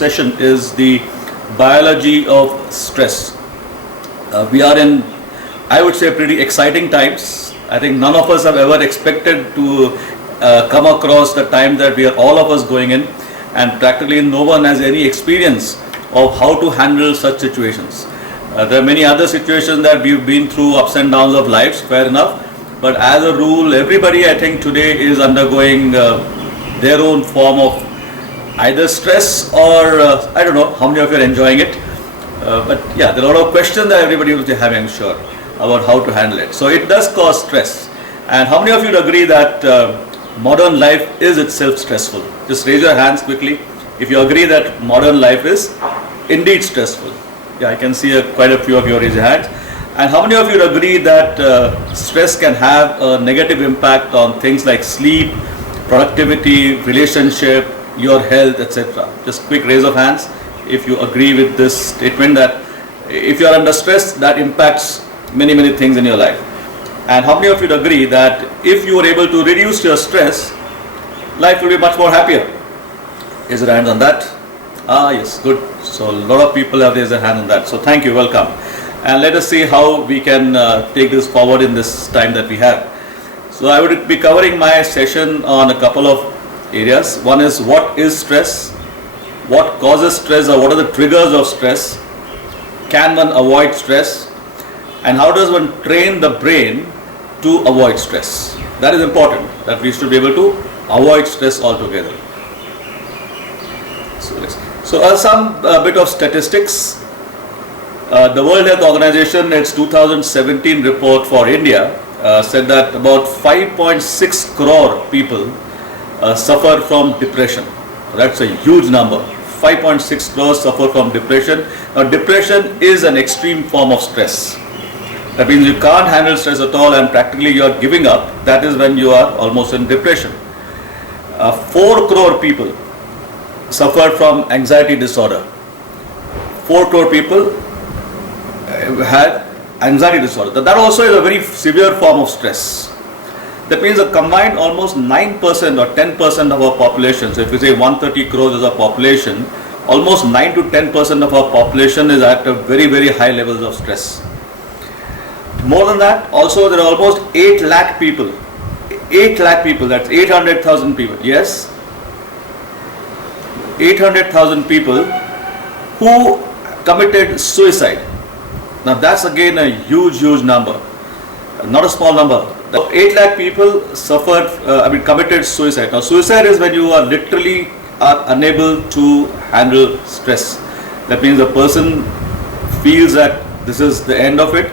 session is the biology of stress. We are in, I would say, pretty exciting times. I think none of us have ever expected to come across the time that we are all of us going in, and practically no one has any experience of how to handle such situations. There are many other situations that we've been through, ups and downs of lives, fair enough. But as a rule, everybody I think today is undergoing their own form of either stress or I don't know how many of you are enjoying it. But yeah, there are a lot of questions that everybody will be having, I'm sure, about how to handle it. So it does cause stress. And how many of you would agree that modern life is itself stressful? Just raise your hands quickly if you agree that modern life is indeed stressful. Yeah, I can see quite a few of you raise your hands. And how many of you would agree that stress can have a negative impact on things like sleep, productivity, relationship, your health, etc.? Just quick raise of hands if you agree with this statement that if you are under stress, that impacts many things in your life. And how many of you would agree that if you are able to reduce your stress, life will be much more happier? Raise your hands on that. Ah, yes, good. So a lot of people have raised their hand on that. So thank you, welcome. And let us see how we can take this forward in this time that we have. So I would be covering my session on a couple of areas. One is what is stress, what causes stress or what are the triggers of stress, can one avoid stress, and how does one train the brain to avoid stress. That is important, that we should be able to avoid stress altogether. So some bit of statistics. The World Health Organization, its 2017 report for India said that about 5.6 crore people suffer from depression. That's a huge number. 5.6 crores suffer from depression. Now depression is an extreme form of stress. That means you can't handle stress at all and practically you are giving up. That is when you are almost in depression. 4 crore people suffer from anxiety disorder. 4 crore people had anxiety disorder. That also is a very severe form of stress. That means a combined almost 9% or 10% of our population, so if we say 130 crores is a population, almost 9 to 10% of our population is at a very high levels of stress. More than that, also there are almost 8 lakh people. 8 lakh people, that's 800,000 people. Yes? 800,000 people who committed suicide. Now that's again a huge number, not a small number. 8 lakh people suffered, committed suicide. Now suicide is when you are literally unable to handle stress. That means the person feels that this is the end of it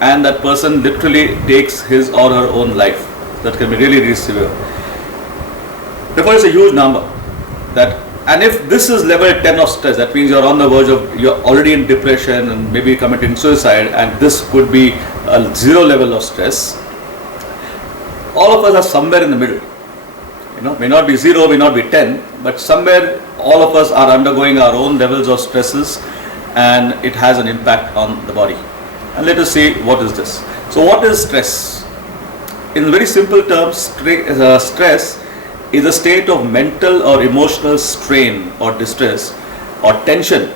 and that person literally takes his or her own life. That can be really severe. Therefore it's a huge number. And if this is level 10 of stress, that means you're on the verge of, you're already in depression and maybe committing suicide, and this could be a 0 level of stress. All of us are somewhere in the middle. May not be 0, may not be 10, but somewhere all of us are undergoing our own levels of stresses and it has an impact on the body. And let us see what is this. So what is stress? In very simple terms, stress is a state of mental or emotional strain or distress or tension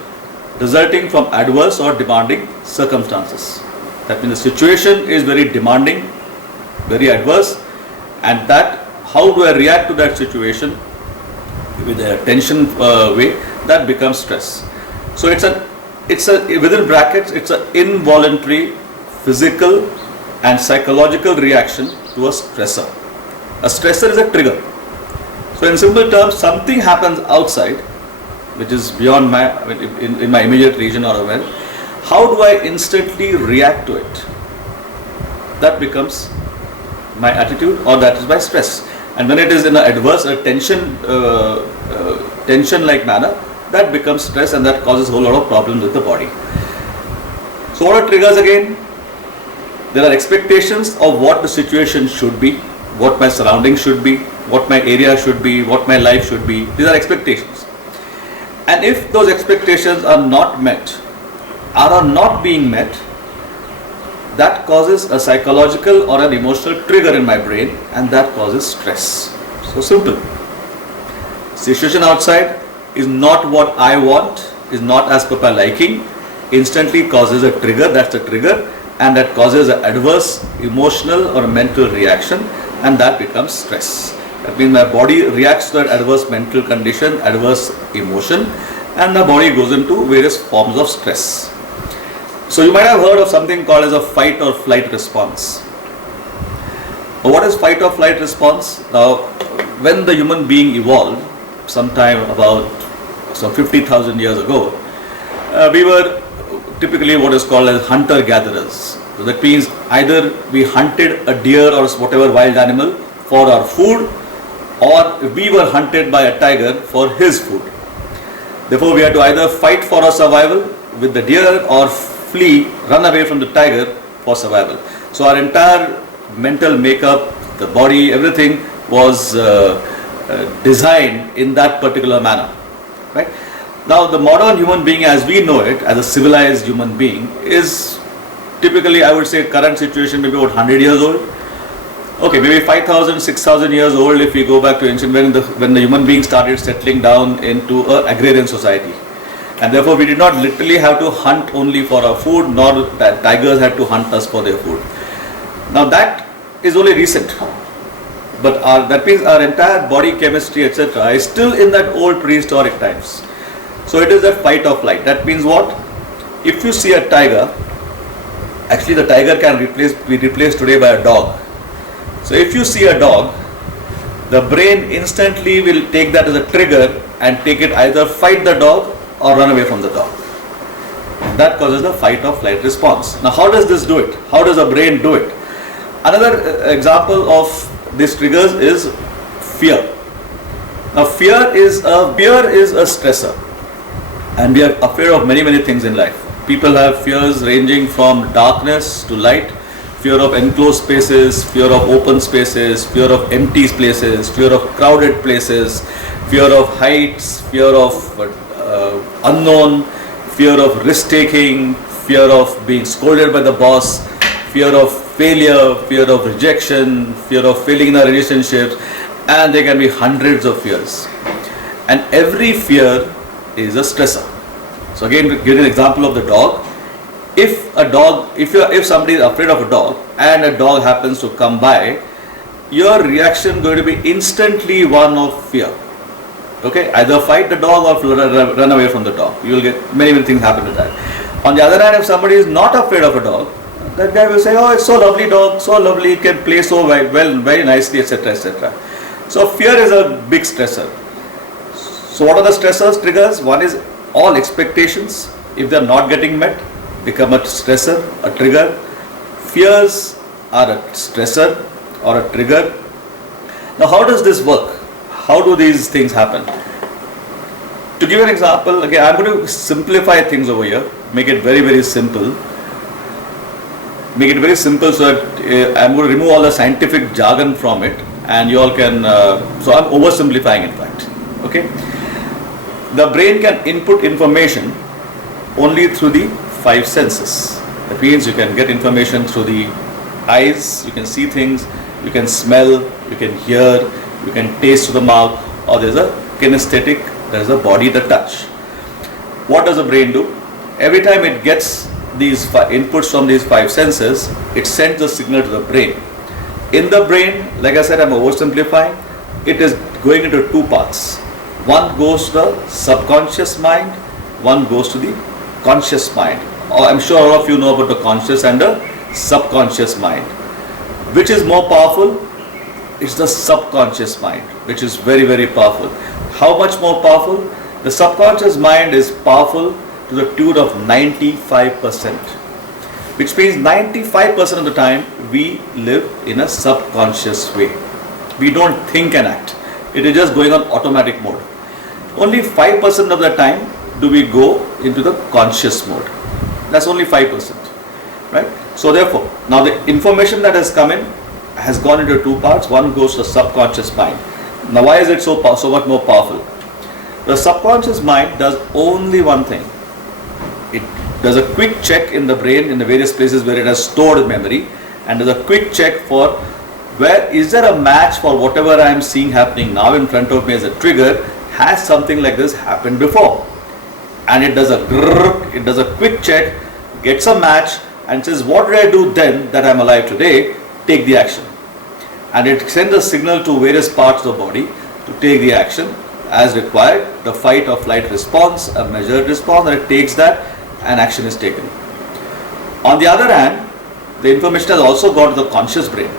resulting from adverse or demanding circumstances. That means the situation is very demanding, very adverse, and that how do I react to that situation with a tension way, that becomes stress. So it's a within brackets, it's an involuntary physical and psychological reaction to a stressor. A stressor is a trigger. So in simple terms, something happens outside, which is beyond in my immediate region or aware. How do I instantly react to it? That becomes my attitude, or that is my stress. And when it is in an adverse, tension-like manner, that becomes stress, and that causes a whole lot of problems with the body. So what are triggers again? There are expectations of what the situation should be, what my surroundings should be, what my area should be, what my life should be. These are expectations. And if those expectations are not met, or are not being met, that causes a psychological or an emotional trigger in my brain, and that causes stress. So simple. Situation outside is not what I want, is not as per my liking, instantly causes a trigger, that's a trigger, and that causes an adverse emotional or mental reaction, and that becomes stress. That means my body reacts to that adverse mental condition, adverse emotion, and the body goes into various forms of stress. So you might have heard of something called as a fight or flight response. What is fight or flight response? Now, when the human being evolved, sometime about 50,000 years ago, we were typically what is called as hunter-gatherers. So that means either we hunted a deer or whatever wild animal for our food, or we were hunted by a tiger for his food. Therefore, we had to either fight for our survival with the deer or flee, run away from the tiger for survival. So our entire mental makeup, the body, everything was designed in that particular manner, right? Now the modern human being as we know it, as a civilized human being, is typically, I would say, current situation maybe about 100 years old. Okay, maybe 5,000, 6,000 years old if we go back to ancient, when the human being started settling down into an agrarian society. And therefore we did not literally have to hunt only for our food, nor that tigers had to hunt us for their food. Now that is only recent, but that means our entire body chemistry, etc., is still in that old prehistoric times. So it is that fight or flight. That means what? If you see a tiger, actually the tiger can be replaced today by a dog. So if you see a dog, the brain instantly will take that as a trigger and take it either fight the dog or run away from the dog. That causes the fight or flight response. Now how does this do it? How does the brain do it? Another example of these triggers is fear. Now fear is a stressor, and we are afraid of many things in life. People have fears ranging from darkness to light, fear of enclosed spaces, fear of open spaces, fear of empty places, fear of crowded places, fear of heights, fear of unknown, fear of risk taking, fear of being scolded by the boss, fear of failure, fear of rejection, fear of failing in a relationship, and there can be hundreds of fears. And every fear is a stressor. So again, give an example of the dog. If somebody is afraid of a dog and a dog happens to come by, your reaction going to be instantly one of fear. Okay, either fight the dog or run away from the dog. You will get many things happen to that. On the other hand, if somebody is not afraid of a dog, that guy will say, oh, it's so lovely dog, so lovely, it can play so well, very nicely, etc., etc. So fear is a big stressor. So what are the stressors, triggers? One is all expectations, if they are not getting met, become a stressor, a trigger. Fears are a stressor or a trigger. Now how does this work? How do these things happen? To give an example, again, I'm going to simplify things over here, make it very simple. Make it very simple so that I'm going to remove all the scientific jargon from it, and you all can, so I'm oversimplifying in fact. Okay. The brain can input information only through the five senses. That means you can get information through the eyes, you can see things, you can smell, you can hear, you can taste to the mouth, or there's a kinesthetic, there's a body, the touch. What does the brain do? Every time it gets these inputs from these five senses, it sends a signal to the brain. In the brain, like I said, I'm oversimplifying, it is going into two parts. One goes to the subconscious mind, one goes to the conscious mind. I'm sure all of you know about the conscious and the subconscious mind. Which is more powerful? It's the subconscious mind, which is very powerful. How much more powerful? The subconscious mind is powerful to the tune of 95%, which means 95% of the time we live in a subconscious way. We don't think and act. It is just going on automatic mode. Only 5% of the time do we go into the conscious mode. That's only 5%, right? So therefore, now the information that has come in has gone into two parts. One goes to the subconscious mind. Now why is it so much more powerful? The subconscious mind does only one thing. It does a quick check in the brain in the various places where it has stored memory, and does a quick check for where is there a match for whatever I am seeing happening now in front of me as a trigger. has something like this happened before? And it does a grrr, it does a quick check, gets a match, and says, what did I do then that I'm alive today? Take the action. And it sends a signal to various parts of the body to take the action as required, the fight or flight response, a measured response, and it takes that and action is taken. On the other hand, the information has also got to the conscious brain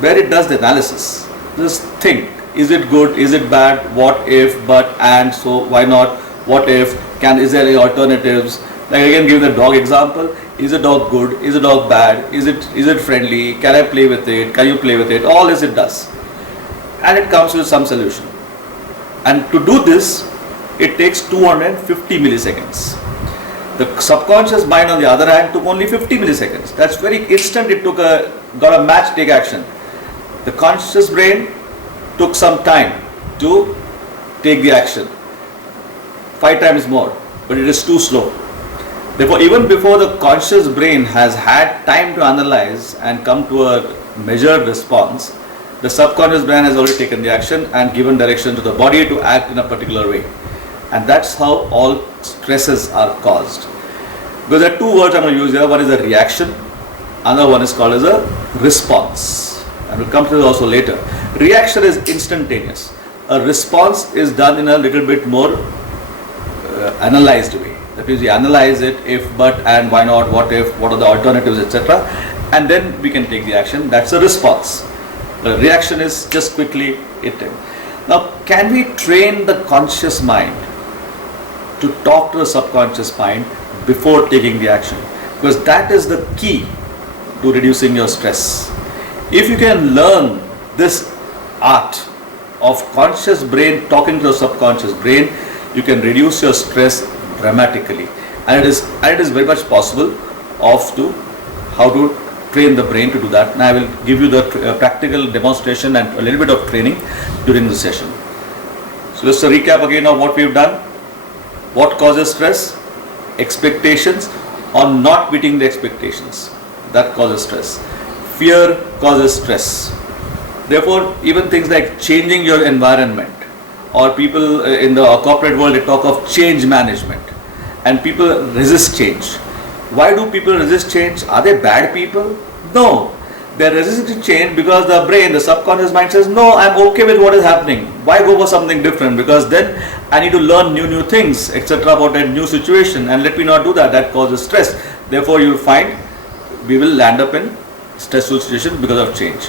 where it does the analysis. Just think, is it good, is it bad, what if, but, and, so why not, what if, is there any alternatives? Like again, give the dog example. Is a dog good? Is a dog bad? Is it friendly? Can I play with it? Can you play with it? All this it does. And it comes with some solution. And to do this, it takes 250 milliseconds. The subconscious mind on the other hand took only 50 milliseconds. That's very instant. It got a match, take action. The conscious brain took some time to take the action. 5 times more, but it is too slow. Therefore, even before the conscious brain has had time to analyze and come to a measured response, the subconscious brain has already taken the action and given direction to the body to act in a particular way. And that's how all stresses are caused. Because there are 2 words I'm going to use here. One is a reaction, another one is called as a response. And we'll come to this also later. Reaction is instantaneous. A response is done in a little bit more analyzed way. That means we analyze it, if, but, and, why not, what if, what are the alternatives, etc. And then we can take the action. That's a response. The reaction is just quickly it. Now, can we train the conscious mind to talk to the subconscious mind before taking the action? Because that is the key to reducing your stress. If you can learn this art of conscious brain talking to the subconscious brain, you can reduce your stress dramatically. And it is very much possible how to train the brain to do that. And I will give you the practical demonstration and a little bit of training during the session. So just a recap again of what we've done. What causes stress? Expectations or not meeting the expectations. That causes stress. Fear causes stress. Therefore, even things like changing your environment, or people in the corporate world, they talk of change management, and people resist change. Why do people resist change? Are they bad people? No. They're resisting change because the brain, the subconscious mind says, no, I'm okay with what is happening. Why go for something different? Because then I need to learn new things, etc. about a new situation, and let me not do that. That causes stress. Therefore, you will find we will land up in stressful situations because of change.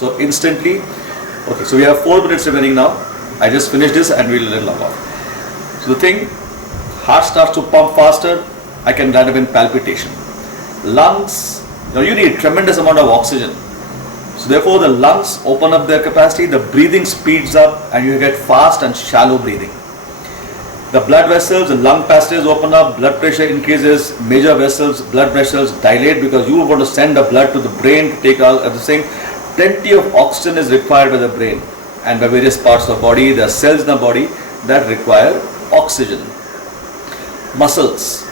So instantly, okay, so we have 4 minutes remaining now. I just finished this and we'll let log off. So the thing, heart starts to pump faster, I can land up in palpitation. Lungs, you need tremendous amount of oxygen. So therefore the lungs open up their capacity, the breathing speeds up and you get fast and shallow breathing. The blood vessels, the lung passages open up, blood pressure increases, major vessels, blood vessels dilate because you want to send the blood to the brain to take out everything. Plenty of oxygen is required by the brain and by various parts of the body. There are cells in the body that require oxygen. Muscles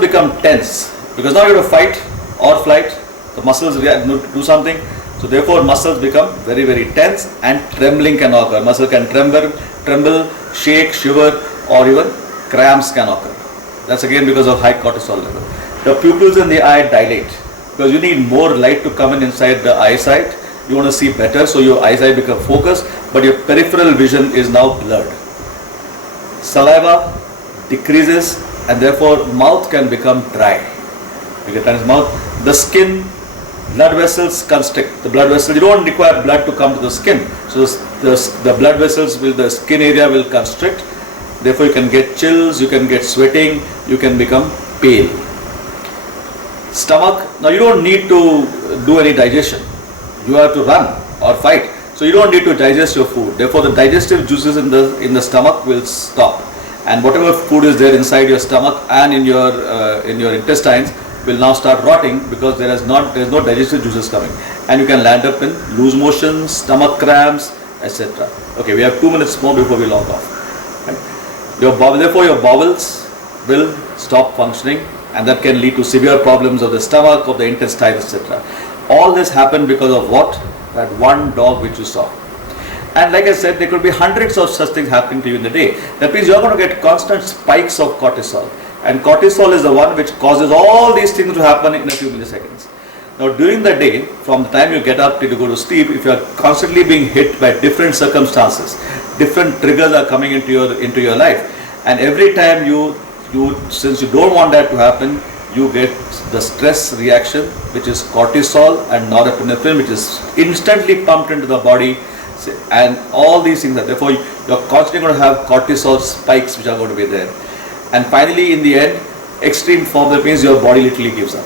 become tense because now you have to fight or flight. The muscles do something. So therefore muscles become very, very tense and trembling can occur. Muscle can tremble, shake, shiver, or even cramps can occur. That's again because of high cortisol level. The pupils in the eye dilate because you need more light to come in inside the eyesight. You want to see better, so your eyesight become focused, but your peripheral vision is now blurred. Saliva decreases and therefore mouth can become dry. You get his mouth. The skin, blood vessels constrict. The blood vessels, you don't require blood to come to the skin. So the blood vessels the skin area will constrict. Therefore you can get chills, you can get sweating, you can become pale. Stomach, now you don't need to do any digestion. You have to run or fight. So you don't need to digest your food. Therefore the digestive juices in the stomach will stop. And whatever food is there inside your stomach and in your intestines will now start rotting because there is no digestive juices coming, and you can land up in loose motions, stomach cramps, etc. Okay, we have 2 minutes more before we log off. Right? Therefore your bowels will stop functioning, and that can lead to severe problems of the stomach, of the intestines, etc. All this happened because of what? That one dog which you saw. And like I said, there could be hundreds of such things happening to you in the day. That means you are going to get constant spikes of cortisol. And cortisol is the one which causes all these things to happen in a few milliseconds. Now during the day, from the time you get up till you go to sleep, if you are constantly being hit by different circumstances, different triggers are coming into your life, and every time since you don't want that to happen, you get the stress reaction, which is cortisol and norepinephrine, which is instantly pumped into the body, and all these things. Therefore you are constantly going to have cortisol spikes which are going to be there. And finally, in the end, extreme form, that means your body literally gives up.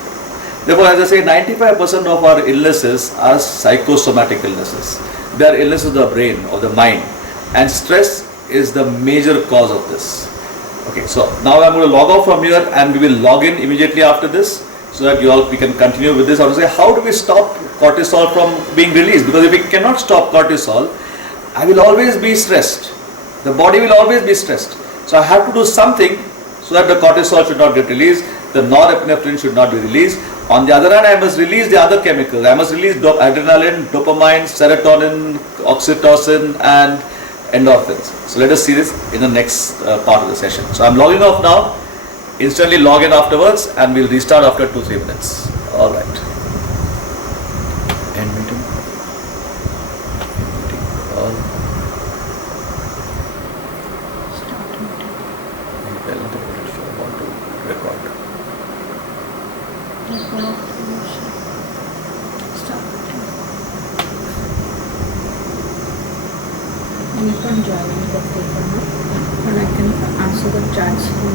Therefore, as I say, 95% of our illnesses are psychosomatic illnesses. They are illnesses of the brain, of the mind. And stress is the major cause of this. Okay, so now I'm going to log off from here and we will log in immediately after this so that we can continue with this. I want to say, how do we stop cortisol from being released? Because if we cannot stop cortisol, I will always be stressed. The body will always be stressed. So I have to do something so that the cortisol should not get released, the norepinephrine should not be released. On the other hand, I must release the other chemicals. I must release adrenaline, dopamine, serotonin, oxytocin and endorphins. So let us see this in the next part of the session. So I'm logging off now. Instantly log in afterwards and we'll restart after 2-3 minutes. Alright. End meeting. All. You can join in the paper now, and I can answer the chats from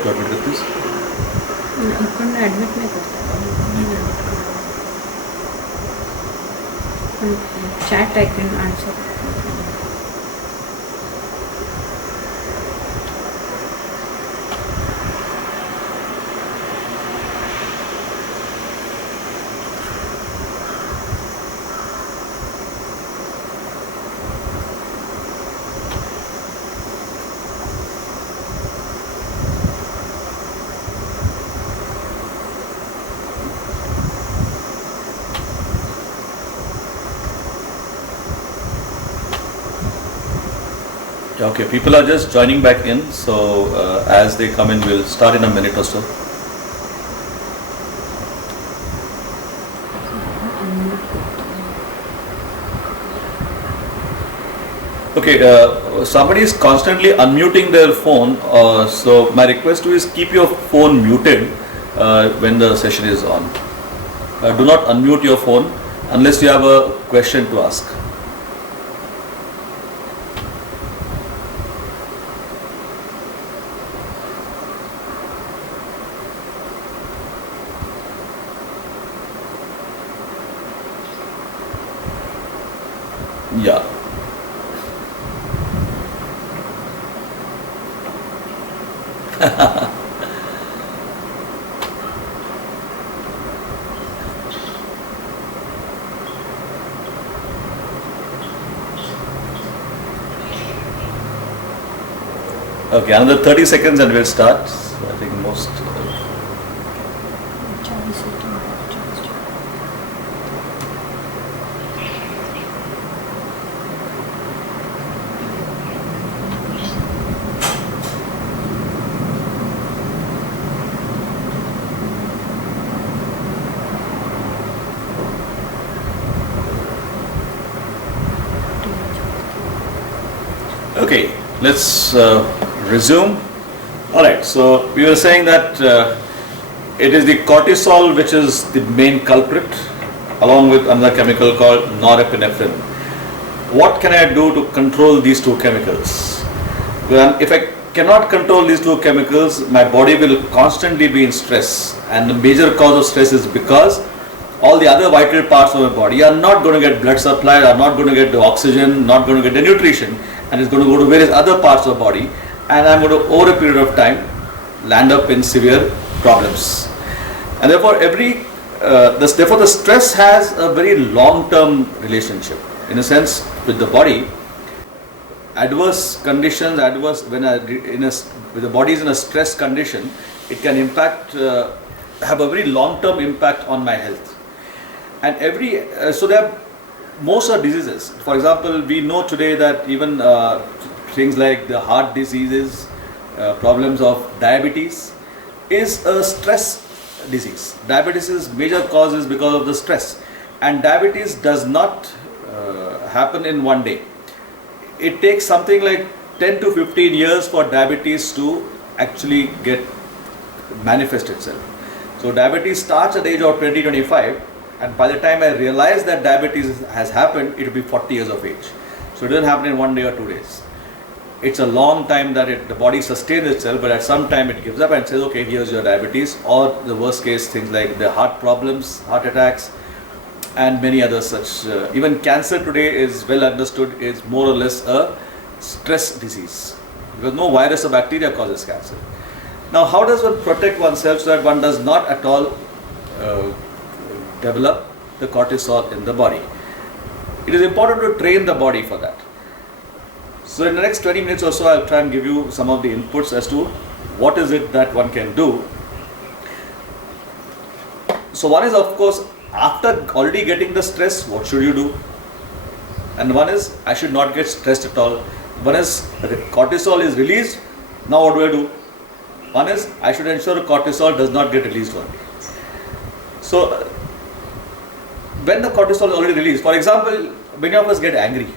to admit with this? Admit नहीं करता chat I can answer Okay, people are just joining back in, so as they come in, we'll start in a minute or so. Okay, somebody is constantly unmuting their phone, so my request to you is keep your phone muted when the session is on. Do not unmute your phone unless you have a question to ask. Yeah. Okay, another 30 seconds and we'll start. So I think most. Okay, let's resume. Alright, so we were saying that it is the cortisol which is the main culprit, along with another chemical called norepinephrine. What can I do to control these two chemicals? Well, if I cannot control these two chemicals, my body will constantly be in stress, and the major cause of stress is because all the other vital parts of my body are not going to get blood supply, are not going to get the oxygen, not going to get the nutrition, and it's going to go to various other parts of the body, and I'm going to, over a period of time, land up in severe problems. And therefore, therefore the stress has a very long-term relationship, in a sense, with the body. Adverse conditions, when the body is in a stress condition, it can have a very long-term impact on my health. And so there are most are diseases. For example, we know today that even things like the heart diseases, problems of diabetes is a stress disease. Diabetes' major cause is because of the stress, and diabetes does not happen in one day. It takes something like 10 to 15 years for diabetes to actually get manifest itself. So diabetes starts at the age of 20-25, and by the time I realize that diabetes has happened, it will be 40 years of age. So it doesn't happen in 1 day or 2 days. It's a long time that the body sustains itself, but at some time it gives up and says, okay, here's your diabetes, or the worst case, things like the heart problems, heart attacks, and many other such. Even cancer today is well understood is more or less a stress disease, because no virus or bacteria causes cancer. Now, how does one protect oneself so that one does not at all develop the cortisol in the body? It is important to train the body for that. So in the next 20 minutes or so, I'll try and give you some of the inputs as to what is it that one can do. So one is, of course, after already getting the stress, what should you do? And one is, I should not get stressed at all. One is, cortisol is released, now what do I do? One is, I should ensure cortisol does not get released only. So when the cortisol is already released, for example, many of us get angry,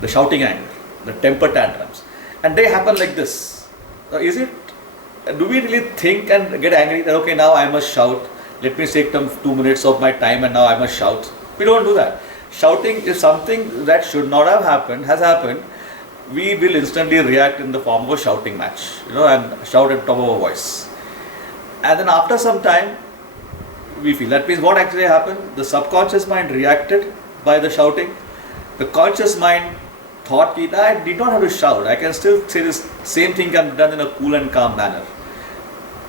the shouting anger, the temper tantrums, and they happen like this. Do we really think and get angry that, okay, now I must shout, let me take 2 minutes of my time and now I must shout? We don't do that. Shouting is something that should not have happened, has happened. We will instantly react in the form of a shouting match, and shout at top of our voice. And then after some time, we feel. That means what actually happened? The subconscious mind reacted by the shouting. The conscious mind thought that I did not have to shout. I can still say this same thing can be done in a cool and calm manner.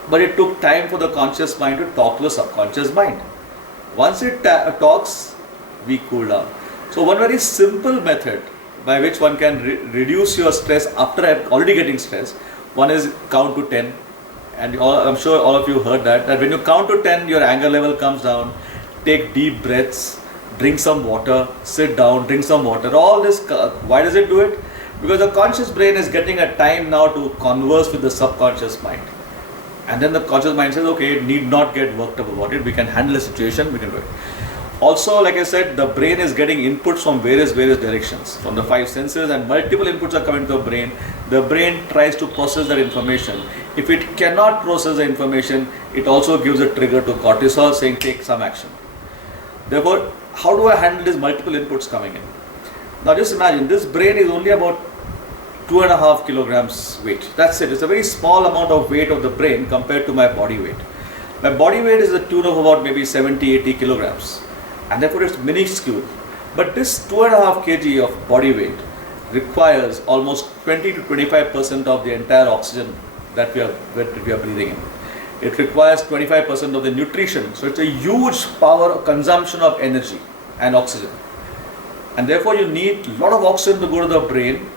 But it took time for the conscious mind to talk to the subconscious mind. Once it talks, we cool down. So one very simple method by which one can reduce your stress after already getting stressed, one is count to 10. And I'm sure all of you heard that when you count to 10, your anger level comes down. Take deep breaths, drink some water, sit down, drink some water. All this, why does it do it? Because the conscious brain is getting a time now to converse with the subconscious mind. And then the conscious mind says, okay, it need not get worked up about it. We can handle the situation, we can do it. Also, like I said, the brain is getting inputs from various directions, from the five senses, and multiple inputs are coming to the brain. The brain tries to process that information. If it cannot process the information, it also gives a trigger to cortisol saying take some action. Therefore, how do I handle these multiple inputs coming in? Now just imagine, this brain is only about 2.5 kilograms weight. That's it. It's a very small amount of weight of the brain compared to my body weight. My body weight is the tune of about maybe 70-80 kilograms. And therefore it's minuscule. But this 2.5 kg of body weight requires almost 20 to 25% of the entire oxygen that we are breathing in. It requires 25% of the nutrition. So it's a huge power consumption of energy and oxygen. And therefore you need a lot of oxygen to go to the brain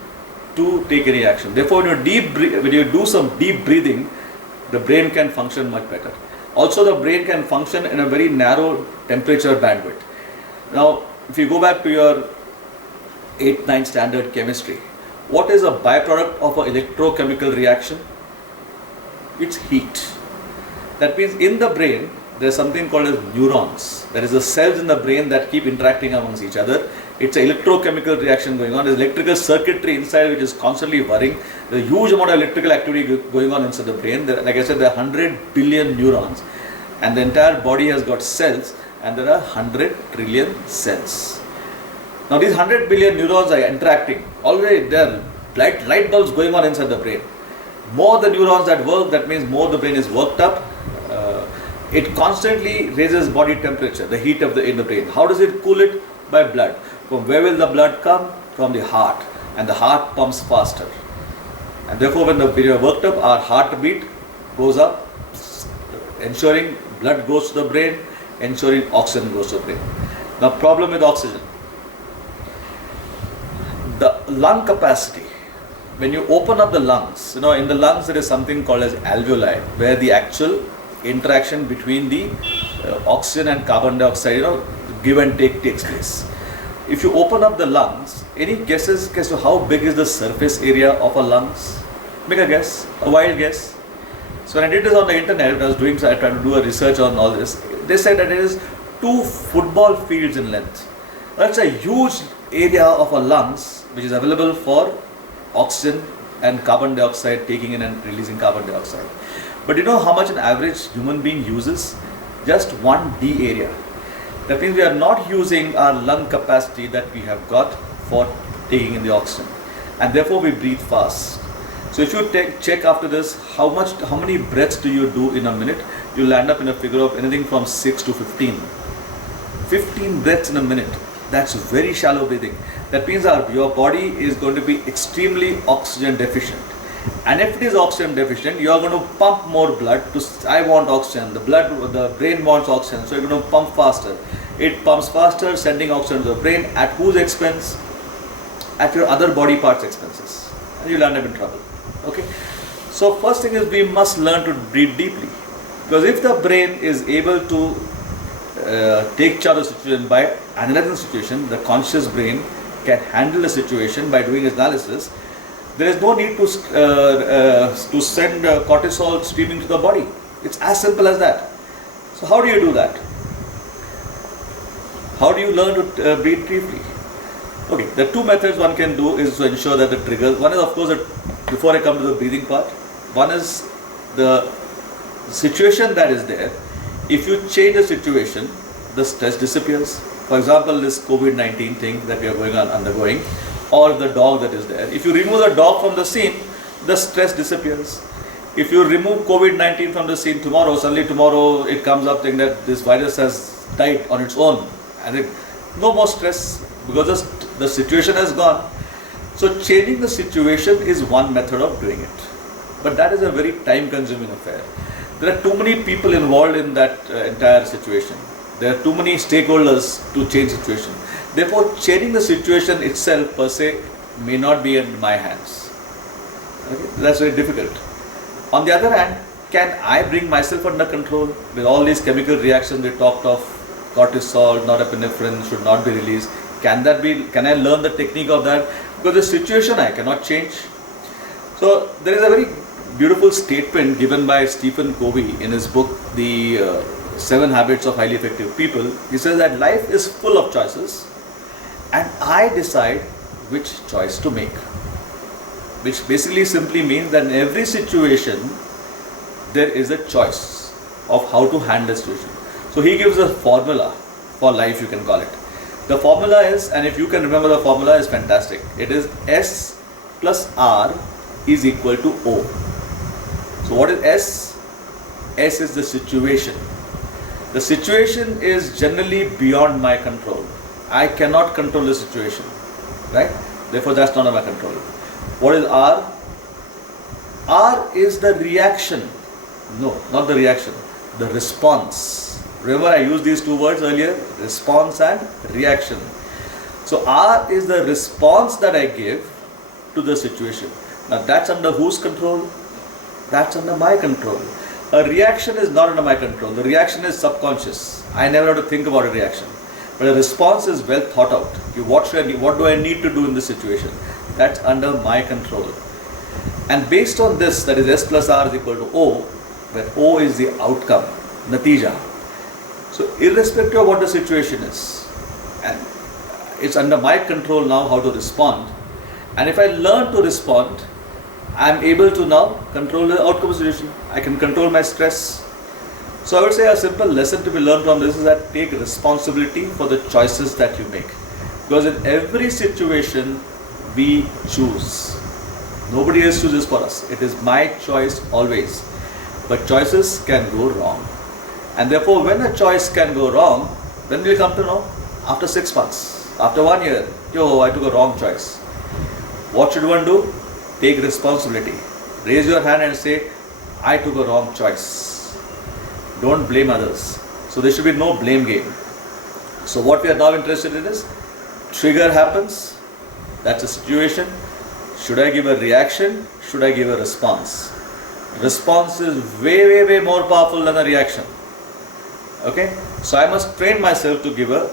to take any action. Therefore when you do some deep breathing, the brain can function much better. Also the brain can function in a very narrow temperature bandwidth. Now if you go back to your 8th, 9th standard chemistry, what is a byproduct of an electrochemical reaction? It's heat. That means in the brain there is something called as neurons. There is the cells in the brain that keep interacting amongst each other. It's an electrochemical reaction going on. There's electrical circuitry inside which is constantly whirring. There's a huge amount of electrical activity going on inside the brain. Like I said, there are 100 billion neurons. And the entire body has got cells, and there are 100 trillion cells. Now these 100 billion neurons are interacting. Already there are light bulbs going on inside the brain. More the neurons that work, that means more the brain is worked up. It constantly raises body temperature, the heat in the brain. How does it cool it? By blood. From where will the blood come? From the heart. And the heart pumps faster. And therefore when we are worked up, our heartbeat goes up, ensuring blood goes to the brain, ensuring oxygen goes to the brain. Now problem with oxygen. The lung capacity. When you open up the lungs, in the lungs there is something called as alveoli, where the actual interaction between the oxygen and carbon dioxide, give and take takes place. If you open up the lungs, any guesses as to how big is the surface area of a lungs? Make a guess, a wild guess. So when I did this on the internet, I tried to do a research on all this. They said that it is 2 football fields in length. That's a huge area of a lungs which is available for oxygen and carbon dioxide, taking in and releasing carbon dioxide. But you know how much an average human being uses? Just 1D area. That means we are not using our lung capacity that we have got for taking in the oxygen, and therefore we breathe fast. So if you check after this, how many breaths do you do in a minute? You'll land up in a figure of anything from 6 to 15. 15 breaths in a minute. That's very shallow breathing. That means your body is going to be extremely oxygen deficient. And if it is oxygen deficient, you are going to pump more blood. I want oxygen. The brain wants oxygen, so you're going to pump faster. It pumps faster, sending oxygen to the brain. At whose expense? At your other body parts' expenses, and you'll end up in trouble. Okay. So first thing is we must learn to breathe deeply, because if the brain is able to take charge of the situation by analyzing the situation, the conscious brain can handle the situation by doing its analysis. There is no need to send cortisol streaming to the body. It's as simple as that. So how do you do that? How do you learn to breathe deeply? Okay, the 2 methods one can do is to ensure that the triggers. One is, of course, before I come to the breathing part, one is the situation that is there. If you change the situation, the stress disappears. For example, this COVID-19 thing that we are undergoing, or the dog that is there. If you remove the dog from the scene, the stress disappears. If you remove COVID-19 from the scene tomorrow, suddenly tomorrow it comes up saying that this virus has died on its own, and no more stress because the situation has gone. So changing the situation is one method of doing it, but that is a very time-consuming affair. There are too many people involved in that entire situation. There are too many stakeholders to change the situation. Therefore, changing the situation itself per se may not be in my hands. Okay? That's very difficult. On the other hand, can I bring myself under control with all these chemical reactions we talked of? Cortisol, norepinephrine should not be released. Can I learn the technique of that? Because the situation I cannot change. So there is a very beautiful statement given by Stephen Covey in his book, The 7 Habits of Highly Effective People. He says that life is full of choices and I decide which choice to make. Which basically simply means that in every situation there is a choice of how to handle the situation. So he gives a formula for life, you can call it. The formula is, and if you can remember the formula, is fantastic. It is S plus R is equal to O. So what is S? S is the situation. The situation is generally beyond my control. I cannot control the situation, right? Therefore that's not under my control. What is R? R is the reaction. No, not the reaction. The response. Remember I used these two words earlier, response and reaction. So R is the response that I give to the situation. Now that's under whose control? That's under my control. A reaction is not under my control. The reaction is subconscious. I never have to think about a reaction. But a response is well thought out. What do I need to do in this situation? That's under my control. And based on this, that is S plus R is equal to O, where O is the outcome, natija. So irrespective of what the situation is, and it's under my control now how to respond. And if I learn to respond, I'm able to now control the outcome of the situation. I can control my stress. So I would say a simple lesson to be learned from this is that take responsibility for the choices that you make. Because in every situation, we choose. Nobody else chooses for us. It is my choice always. But choices can go wrong. And therefore, when a choice can go wrong, when will you come to know? After 6 months, after 1 year, I took a wrong choice. What should one do? Take responsibility. Raise your hand and say, I took a wrong choice. Don't blame others. So there should be no blame game. So what we are now interested in is, trigger happens, that's a situation. Should I give a reaction? Should I give a response? Response is way more powerful than a reaction. Okay? So I must train myself to give a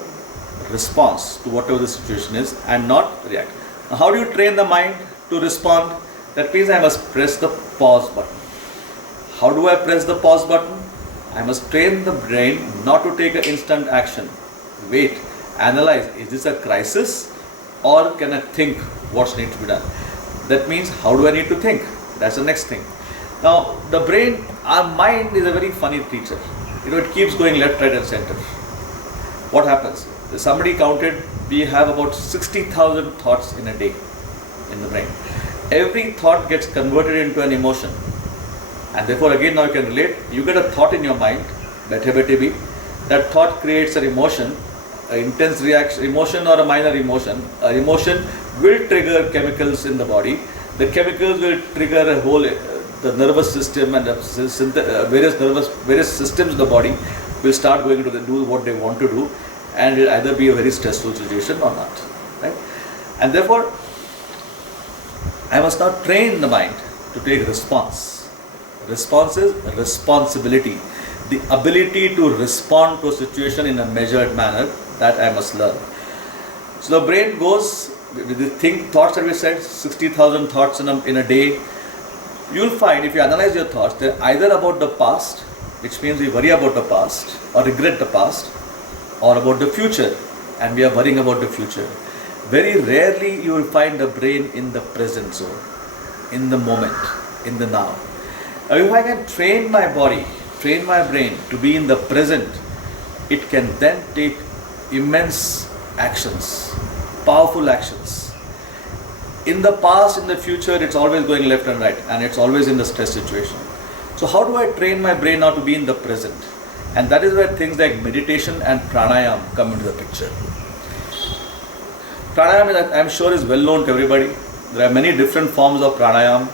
response to whatever the situation is and not react. Now how do you train the mind to respond? That means I must press the pause button. How do I press the pause button? I must train the brain not to take an instant action. Wait, analyze, is this a crisis or can I think what needs to be done? That means how do I need to think? That's the next thing. Now the brain, our mind is a very funny creature. It keeps going left, right and center. What happens? Somebody counted, we have about 60,000 thoughts in a day in the brain. Every thought gets converted into an emotion. And therefore again now you can relate, you get a thought in your mind, that thought creates an emotion, an intense reaction, emotion or a minor emotion. An emotion will trigger chemicals in the body. The chemicals will trigger a whole, the nervous system and various systems of the body will start going to do what they want to do, and it will either be a very stressful situation or not. Right? And therefore, I must now train the mind to take response. Response is responsibility. The ability to respond to a situation in a measured manner, that I must learn. So the brain goes with the thoughts that we said, 60,000 thoughts in a day. You'll find if you analyze your thoughts, they're either about the past, which means we worry about the past or regret the past, or about the future and we are worrying about the future. Very rarely you will find the brain in the present zone, in the moment, in the now. Now if I can train my body, train my brain to be in the present, it can then take immense actions, powerful actions. In the past, in the future, it's always going left and right, and it's always in the stress situation. So how do I train my brain now to be in the present? And that is where things like meditation and pranayama come into the picture. Pranayama, I'm sure, is well known to everybody. There are many different forms of pranayama.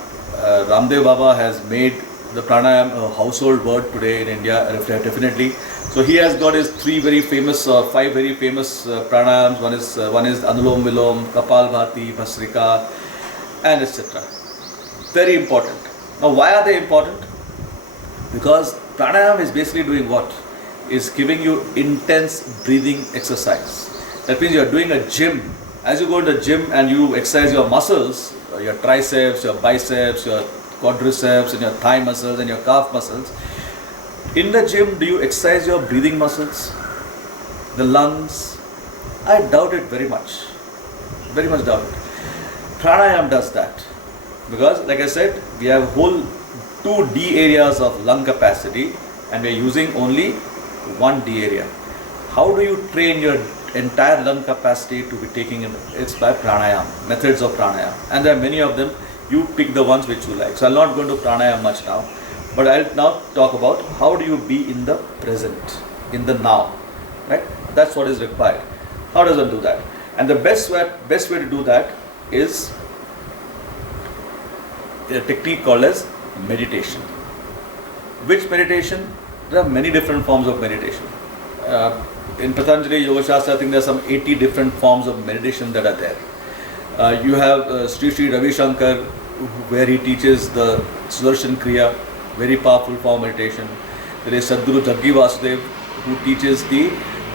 Ramdev Baba has made the pranayama a household word today in India, definitely. So he has got his 5 very famous pranayams. One is Anulom Vilom, Kapalbhati, Bhasrika, and etc. Very important. Now why are they important? Because pranayama is basically doing what? Is giving you intense breathing exercise. That means you are doing a gym. As you go to the gym and you exercise your muscles, your triceps, your biceps, your quadriceps, and your thigh muscles and your calf muscles. In the gym, do you exercise your breathing muscles, the lungs? I doubt it very much. Very much doubt it. Pranayam does that. Because, like I said, we have whole 2D areas of lung capacity and we are using only 1D area. How do you train your entire lung capacity to be taking in? It's by pranayam, methods of pranayam. And there are many of them. You pick the ones which you like. So I'll not go into pranayam much now. But I'll now talk about how do you be in the present, in the now. Right? That's what is required. How does one do that? And the best way to do that is a technique called as meditation. Which meditation? There are many different forms of meditation. In Patanjali Yoga Shastra, I think there are some 80 different forms of meditation that are there. You have Sri Ravi Shankar, where he teaches the Sudarshan Kriya, very powerful form of meditation. There is Sadguru Jaggi Vasudev, who teaches the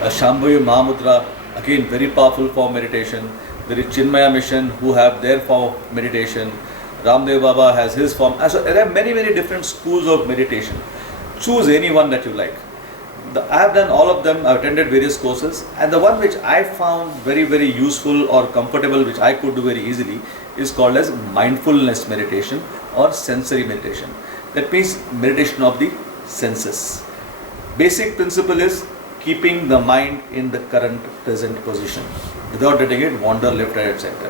Shambhavi Mahamudra, again very powerful form of meditation. There is Chinmaya Mission, who have their form of meditation. Ramdev Baba has his form. And so there are many different schools of meditation. Choose any one that you like. I have done all of them. I've attended various courses, and the one which I found very useful or comfortable, which I could do very easily, is called as mindfulness meditation or sensory meditation. That means meditation of the senses. Basic principle is keeping the mind in the current present position without letting it wander left, right, etc.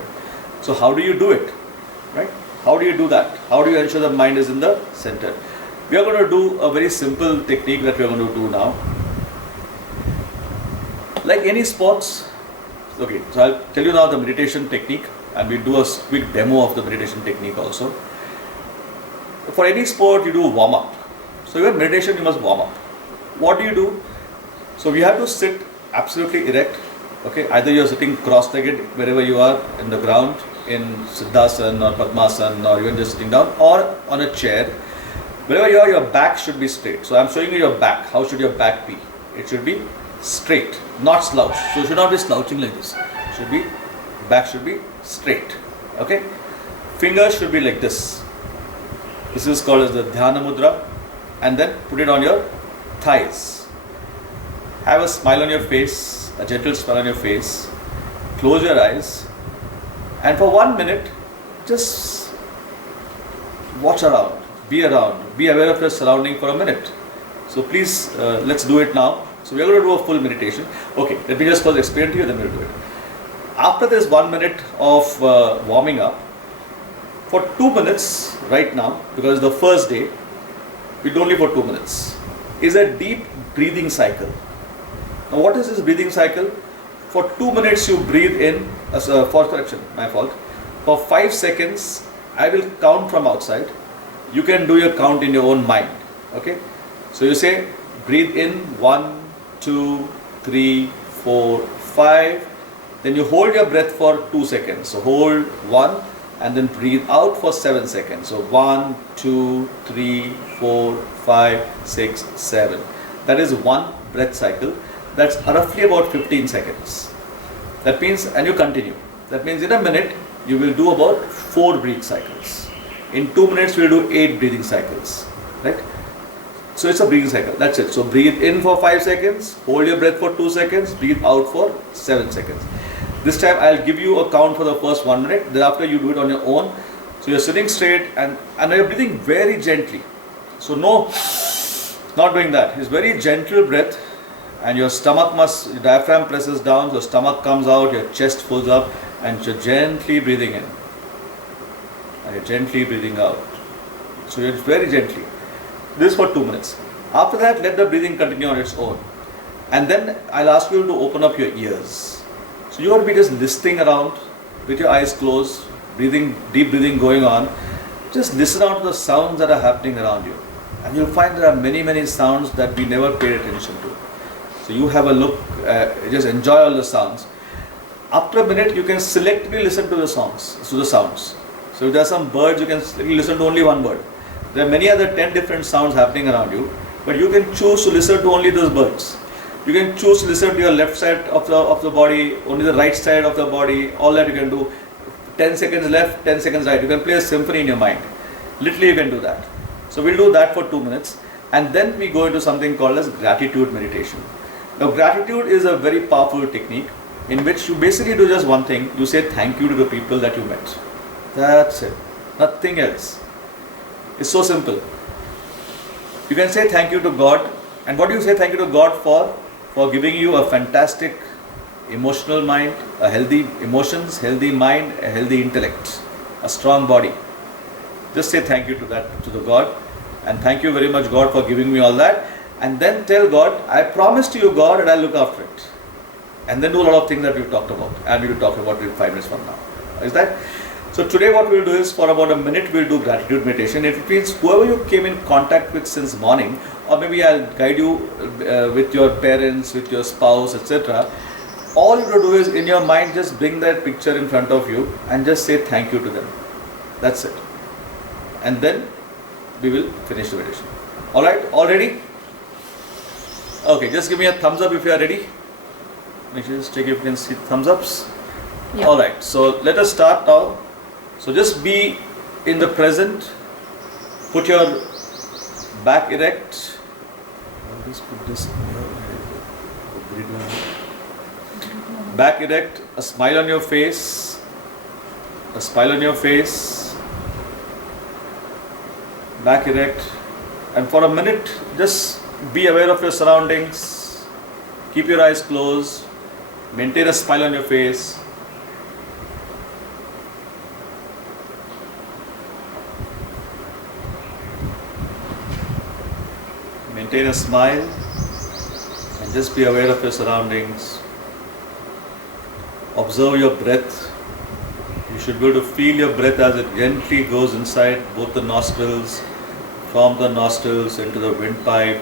So how do you do it? Right? How do you do that? How do you ensure the mind is in the center? We are going to do a very simple technique that we are going to do now. Like any sports, okay, so I'll tell you now the meditation technique and we'll do a quick demo of the meditation technique also. For any sport, you do warm up. So even meditation, you must warm up. What do you do? So we have to sit absolutely erect. Okay, either you're sitting cross-legged wherever you are in the ground, in Siddhasana or Padmasana, or even just sitting down, or on a chair. Wherever you are, your back should be straight. So I'm showing you your back. How should your back be? It should be straight, not slouch. So you should not be slouching like this. Back should be straight. Okay? Fingers should be like this. This is called as the Dhyana Mudra. And then put it on your thighs. Have a smile on your face, a gentle smile on your face. Close your eyes. And for 1 minute, just watch around. Be around, be aware of your surrounding for a minute. So please, let's do it now. So we are going to do a full meditation. Okay, let me just first explain to you, then we'll do it. After this 1 minute of warming up, for 2 minutes right now, because the first day, we do only for 2 minutes, is a deep breathing cycle. Now what is this breathing cycle? For 2 minutes you breathe in, for 5 seconds, I will count from outside. You can do your count in your own mind. Okay? So you say, breathe in 1, 2, 3, 4, 5. Then you hold your breath for 2 seconds. So hold 1 and then breathe out for 7 seconds. So 1, 2, 3, 4, 5, 6, 7. That is one breath cycle. That's roughly about 15 seconds. That means, and you continue. That means in a minute, you will do about 4 breath cycles. In 2 minutes, we will do 8 breathing cycles, right? So it's a breathing cycle, that's it. So breathe in for 5 seconds, hold your breath for 2 seconds, breathe out for 7 seconds. This time I'll give you a count for the first 1 minute, thereafter you do it on your own. So you're sitting straight and you're breathing very gently. So no, not doing that. It's very gentle breath and your stomach must, your diaphragm presses down, your stomach comes out, your chest pulls up and you're gently breathing in. And you're gently breathing out. So you're very gently. This for 2 minutes. After that, let the breathing continue on its own. And then I'll ask you to open up your ears. So you want to be just listening around with your eyes closed, breathing, deep breathing going on. Just listen out to the sounds that are happening around you. And you'll find there are many sounds that we never paid attention to. So you have a look, just enjoy all the sounds. After a minute, you can selectively listen to the sounds. So if there are some birds, you can listen to only one bird. There are many other 10 different sounds happening around you, but you can choose to listen to only those birds. You can choose to listen to your left side of the body, only the right side of the body, all that you can do. 10 seconds left, 10 seconds right. You can play a symphony in your mind. Literally you can do that. So we'll do that for 2 minutes, and then we go into something called as gratitude meditation. Now gratitude is a very powerful technique in which you basically do just one thing. You say thank you to the people that you met. That's it. Nothing else. It's so simple. You can say thank you to God. And what do you say thank you to God for? For giving you a fantastic emotional mind, a healthy emotions, healthy mind, a healthy intellect, a strong body. Just say thank you to that, to the God, and thank you very much God for giving me all that. And then tell God, I promise to you God, and I'll look after it. And then do a lot of things that we've talked about, and we will talk about it in 5 minutes from now. Is that? So today what we'll do is, for about a minute we'll do gratitude meditation. It means whoever you came in contact with since morning, or maybe I'll guide you with your parents, with your spouse, etc. All you have to do is, in your mind, just bring that picture in front of you and just say thank you to them. That's it. And then we will finish the meditation. Alright, all ready? Okay, just give me a thumbs up if you are ready. Make sure just check if you can see thumbs ups. Yeah. Alright, so let us start now. So just be in the present. Put your back erect. I'll just put this here. Back erect, a smile on your face. A smile on your face. Back erect. And for a minute, just be aware of your surroundings. Keep your eyes closed. Maintain a smile on your face. Maintain a smile and just be aware of your surroundings. Observe your breath. You should be able to feel your breath as it gently goes inside both the nostrils, from the nostrils into the windpipe,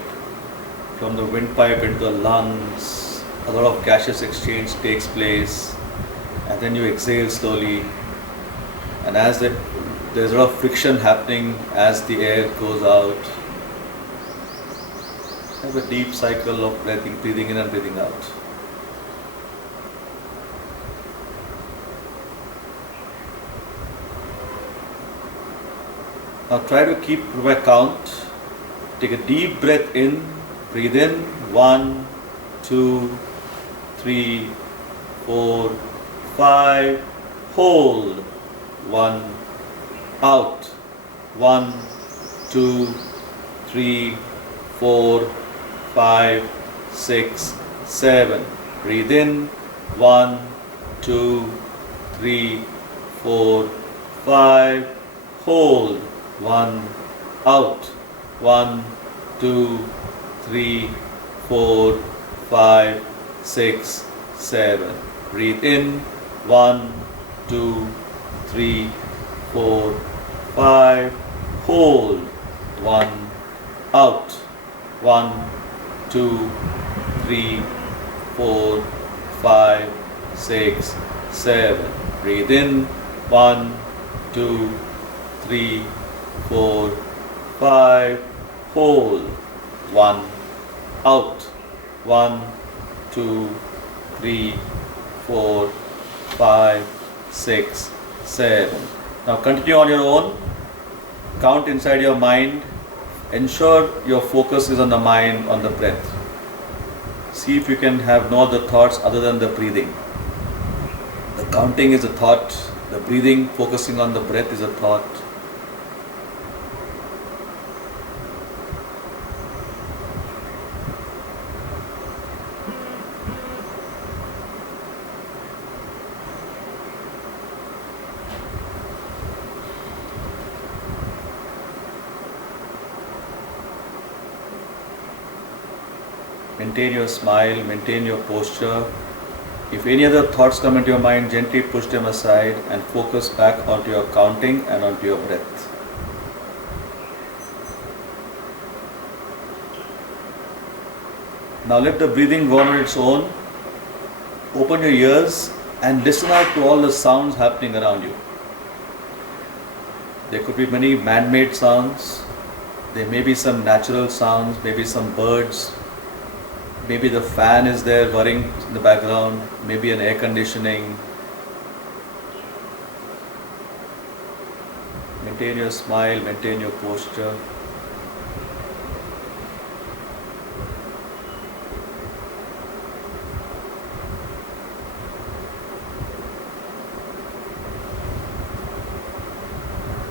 from the windpipe into the lungs. A lot of gaseous exchange takes place, and then you exhale slowly. And as there's a lot of friction happening as the air goes out. Have a deep cycle of breathing in and breathing out. Now try to keep a count. Take a deep breath in, breathe in, 1, 2, 3, 4, 5, hold, 1, out, 1, 2, 3, 4, 5, 6, 7. Breathe in, 1, 2, 3, 4, 5. Hold, 1, out, 1, 2, 3, 4, 5, 6, 7. Breathe in, 1, 2, 3, 4, 5. Hold, 1, out, 1, 2, 3, 4, 5, 6, 7. Breathe in, 1, 2, 3, 4, 5. Hold, 1, out, 1, 2, 3, 4, 5, 6, 7. Now continue on your own. Count inside your mind. Ensure your focus is on the mind, on the breath. See if you can have no other thoughts other than the breathing. The counting is a thought. The breathing, focusing on the breath, is a thought. Maintain your smile, maintain your posture. If any other thoughts come into your mind, gently push them aside and focus back onto your counting and onto your breath. Now let the breathing go on its own. Open your ears and listen out to all the sounds happening around you. There could be many man-made sounds. There may be some natural sounds, maybe some birds, Maybe the fan is there whirring in the background, maybe an air conditioning. Maintain your smile, maintain your posture.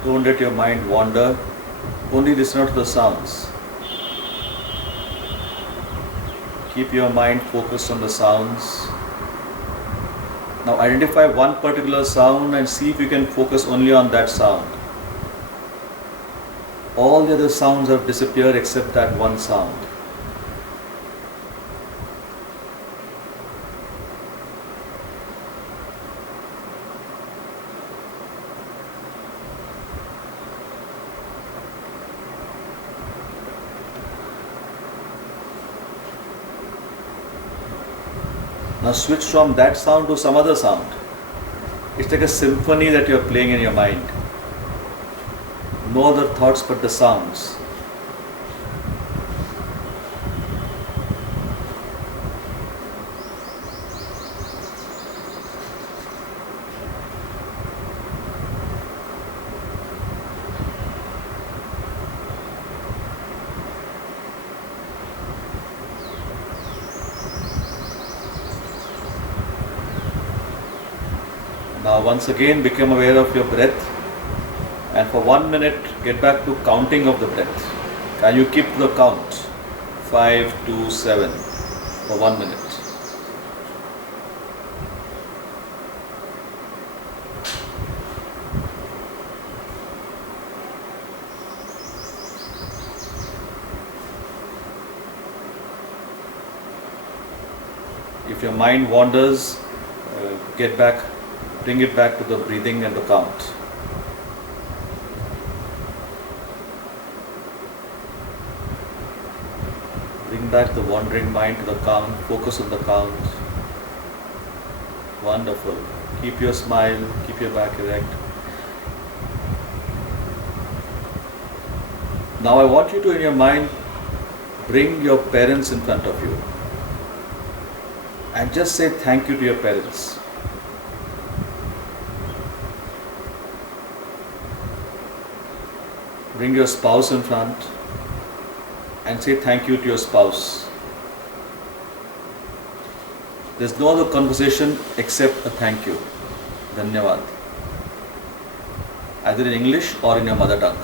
Don't let your mind wander, only listen out to the sounds. Keep your mind focused on the sounds. Now identify one particular sound and see if you can focus only on that sound. All the other sounds have disappeared except that one sound. Now switch from that sound to some other sound. It's like a symphony that you're playing in your mind. No other thoughts but the sounds. Now once again become aware of your breath, and for 1 minute get back to counting of the breath. Can you keep the count? 5, 2, 7 for 1 minute. If your mind wanders, bring it back to the breathing and the count. Bring back the wandering mind to the count, focus on the count. Wonderful. Keep your smile, keep your back erect. Now I want you to, in your mind, bring your parents in front of you and just say thank you to your parents. Bring your spouse in front and say thank you to your spouse. There's no other conversation except a thank you. Dhanyavad. Either in English or in your mother tongue.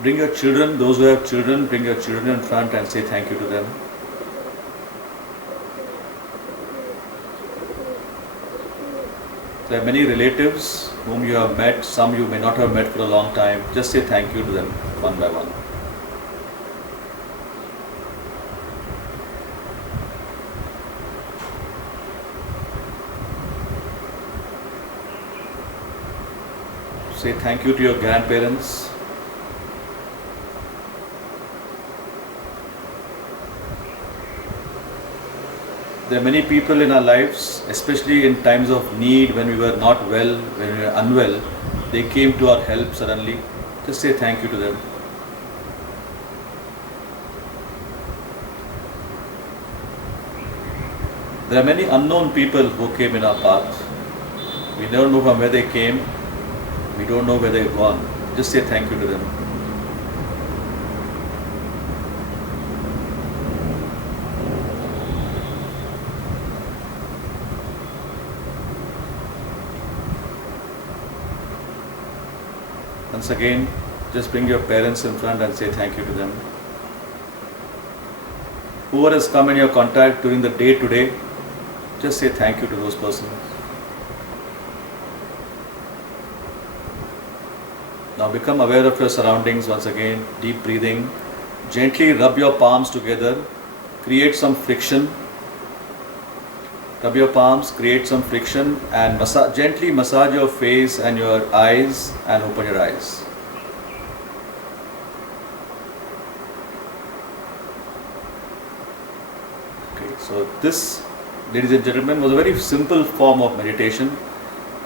Bring your children, those who have children, bring your children in front and say thank you to them. There are many relatives whom you have met, some you may not have met for a long time. Just say thank you to them one by one. Say thank you to your grandparents. There are many people in our lives, especially in times of need, when we were not well, when we were unwell, they came to our help suddenly. Just say thank you to them. There are many unknown people who came in our path. We never know from where they came. We don't know where they've gone. Just say thank you to them. Once again, just bring your parents in front and say thank you to them. Whoever has come in your contact during the day today, just say thank you to those persons. Now become aware of your surroundings once again, deep breathing. Gently rub your palms together, create some friction. Rub your palms, create some friction and gently massage your face and your eyes and open your eyes. Okay, so this, ladies and gentlemen, was a very simple form of meditation.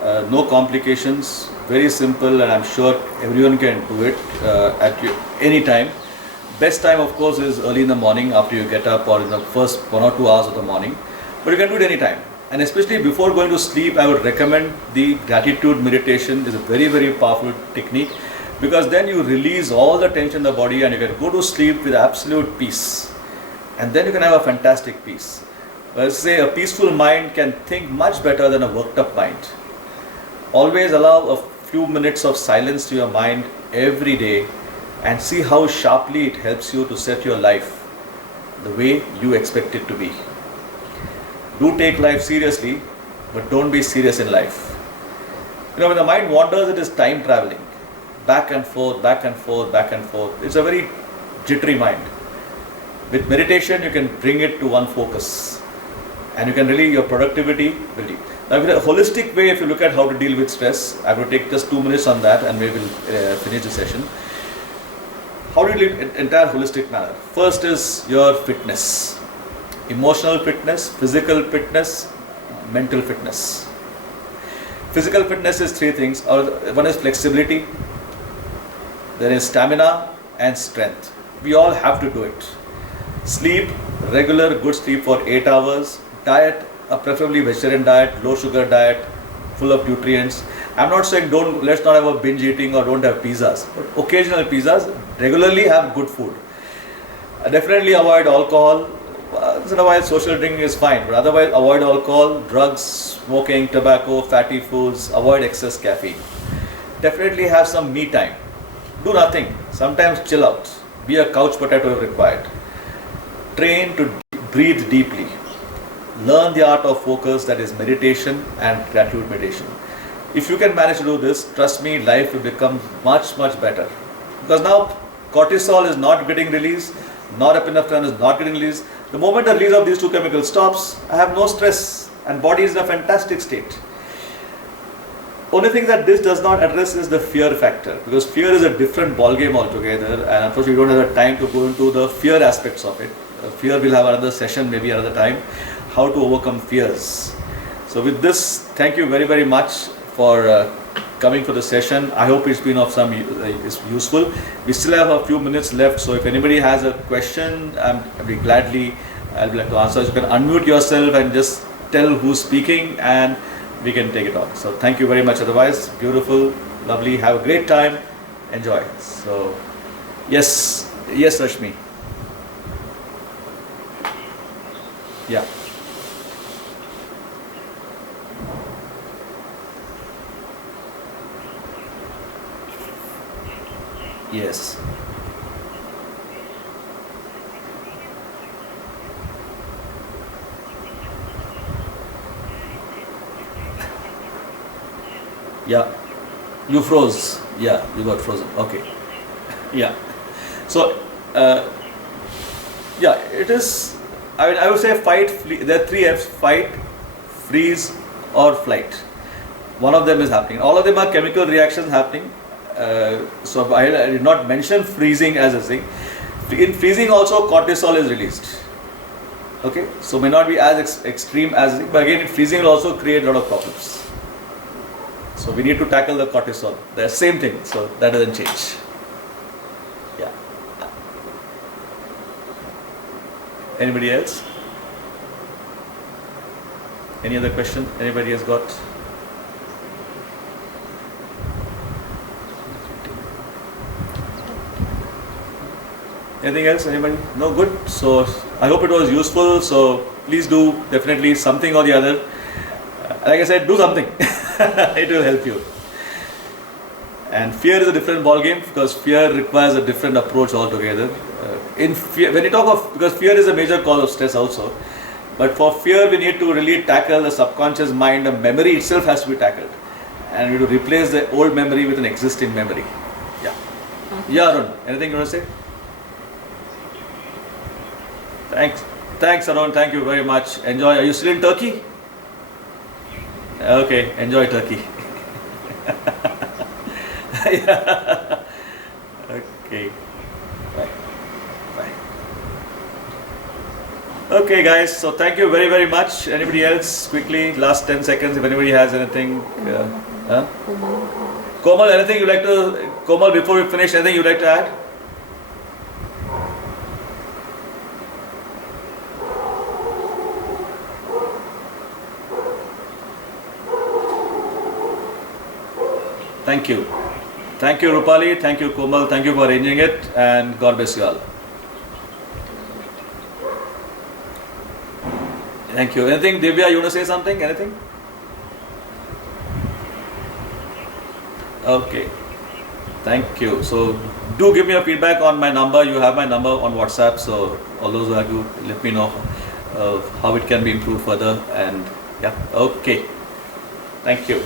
No complications, very simple, and I'm sure everyone can do it at any time. best time of course is early in the morning after you get up, or in the first 1 or 2 hours of the morning, but you can do it anytime. And especially before going to sleep, I would recommend the gratitude meditation. Is a very, very powerful technique, because then you release all the tension in the body and you can go to sleep with absolute peace. And then you can have a fantastic peace. Let's say a peaceful mind can think much better than a worked up mind. Always allow a few minutes of silence to your mind every day and see how sharply it helps you to set your life the way you expect it to be. Do take life seriously, but don't be serious in life. When the mind wanders, it is time traveling. Back and forth, back and forth, back and forth. It's a very jittery mind. With meditation, you can bring it to one focus. And you can really, your productivity will be. Now, in a holistic way, if you look at how to deal with stress, I will take just 2 minutes on that and we will finish the session. How do you live in entire holistic manner? First is your fitness. Emotional fitness, physical fitness, mental fitness. Physical fitness is 3 things. One is flexibility, there is stamina and strength. We all have to do it. Sleep, regular good sleep for 8 hours. Diet, a preferably vegetarian diet, low sugar diet, full of nutrients. I'm not saying let's not have a binge eating or don't have pizzas, but occasional pizzas. Regularly have good food. Definitely avoid alcohol. Once in a while social drinking is fine, but otherwise avoid alcohol, drugs, smoking, tobacco, fatty foods, avoid excess caffeine. Definitely have some me time. Do nothing. Sometimes chill out. Be a couch potato if required. Train to breathe deeply. Learn the art of focus, that is meditation and gratitude meditation. If you can manage to do this, trust me, life will become much, much better. Because now cortisol is not getting released, norepinephrine is not getting released. The moment the release of these 2 chemicals stops, I have no stress and body is in a fantastic state. Only thing that this does not address is the fear factor, because fear is a different ballgame altogether, and unfortunately we don't have the time to go into the fear aspects of it. Fear will have another session, maybe another time, how to overcome fears. So with this, thank you very, very much for coming for the session. I hope it's been of some useful. We still have a few minutes left, so if anybody has a question, I'll be glad to answer. You can unmute yourself and just tell who's speaking and we can take it on. So thank you very much. Otherwise, beautiful, lovely, have a great time, enjoy. So yes, Rashmi. Yeah. Yes. Yeah. You froze. Yeah, you got frozen. Okay. Yeah. So, yeah, it is. I would say fight. There are 3 F's: fight, freeze, or flight. One of them is happening. All of them are chemical reactions happening. So I did not mention freezing as a thing. In freezing also cortisol is released. Okay, so may not be as extreme as it, but again, freezing will also create a lot of problems. So we need to tackle the cortisol. The same thing. So that doesn't change. Yeah. Anybody else? Any other question? Anybody has got? Anything else? Anybody? No? Good. So I hope it was useful. So please do definitely something or the other. Like I said, do something. It will help you. And fear is a different ball game, because fear requires a different approach altogether. In fear, when you talk of, because fear is a major cause of stress also, but for fear we need to really tackle the subconscious mind. The memory itself has to be tackled, and we have to replace the old memory with an existing memory. Yeah. Yeah, Arun. Anything you want to say? Thanks, Arun. Thank you very much. Enjoy. Are you still in Turkey? Okay, enjoy Turkey. Yeah. Okay. Bye. Bye. Okay, guys. So thank you very, very much. Anybody else? Quickly, last 10 seconds. If anybody has anything. Komal, anything you like to? Komal, before we finish, anything you like to add? Thank you. Thank you, Rupali. Thank you, Komal. Thank you for arranging it, and God bless you all. Thank you. Anything, Divya, you want to say something? Anything? Okay. Thank you. So, do give me a feedback on my number. You have my number on WhatsApp. So, all those who have you, let me know how it can be improved further. And yeah, okay. Thank you.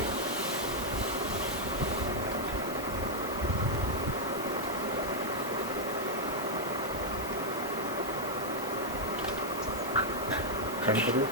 Thank you.